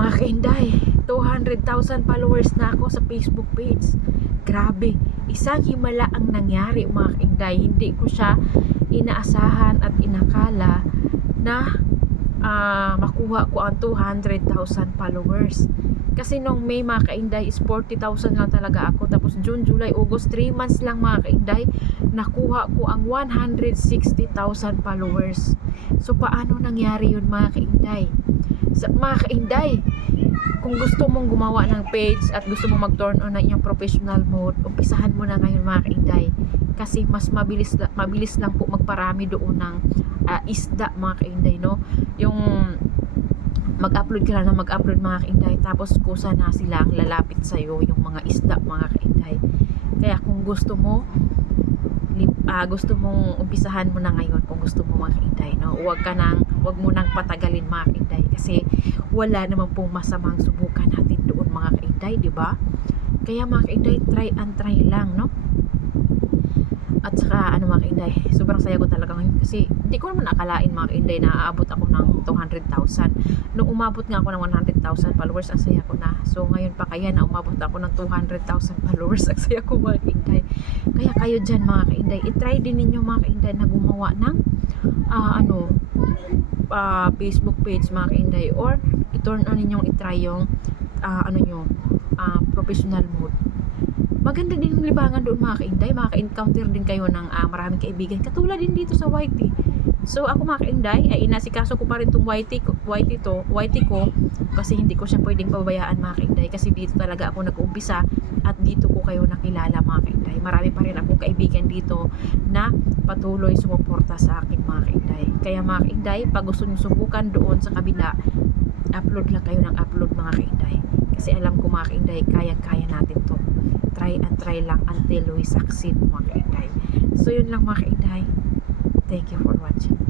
Mga kainday, 200,000 followers na ako sa Facebook page. Grabe, isang himala ang nangyari mga kainday. Hindi ko siya inaasahan at inakala na makuha ko ang 200,000 followers. Kasi nung May mga kainday is 40,000 lang talaga ako. Tapos June, July, August, 3 months lang mga kainday, nakuha ko ang 160,000 followers. So paano nangyari yun mga kainday? Mga kainday, kung gusto mong gumawa ng page at gusto mong mag-turn on ng iyong professional mode, umpisahan mo na ngayon mga kainday. Kasi mas mabilis lang po magparami doon ng isda mga kainday, no? Yung mag-upload ka lang na mag-upload mga kainday, tapos kusa na silang lalapit sa'yo yung mga isda mga kainday. Kaya kung gusto mong umpisahan mo na ngayon, kung gusto mo mga kainday, no? Huwag mo nang patagalin mga kainday, kasi wala naman pong masamang subukan natin doon mga kainday, di ba? Kaya mga kainday, try and try lang, no? At saka mga kainday, sobrang saya ko talaga ngayon, kasi hindi ko naman akalain mga kainday na aabot ako ng 200,000. Nung umabot nga ako ng 100,000 followers, ang saya ko na. So ngayon pa kaya na umabot ako ng 200,000 followers, ang saya ko mga kainday. Kaya kayo dyan mga kainday, itry din ninyo mga kainday na gumawa ng Facebook page mga kainday, or i-turn on ninyong itry yung professional mode. Maganda din yung libangan doon mga kainday, maka-encounter din kayo ng maraming kaibigan, katulad din dito sa YT. So ako mga kainday, ay inasikaso ko pa rin itong YT ko, kasi hindi ko siya pwedeng pabayaan mga kainday, kasi dito talaga ako nag-umpisa at dito ko kayo nakilala mga kainday. Marami pa rin akong kaibigan dito na patuloy sumuporta sa akin mga kainday. Kaya mga kainday, pag gusto nyo subukan doon sa kabila, upload lang kayo ng upload mga kainday, kasi alam ko mga kainday, kaya natin to. Try and try lang until we succeed mga kainday. So yun lang mga kainday. Thank you for watching.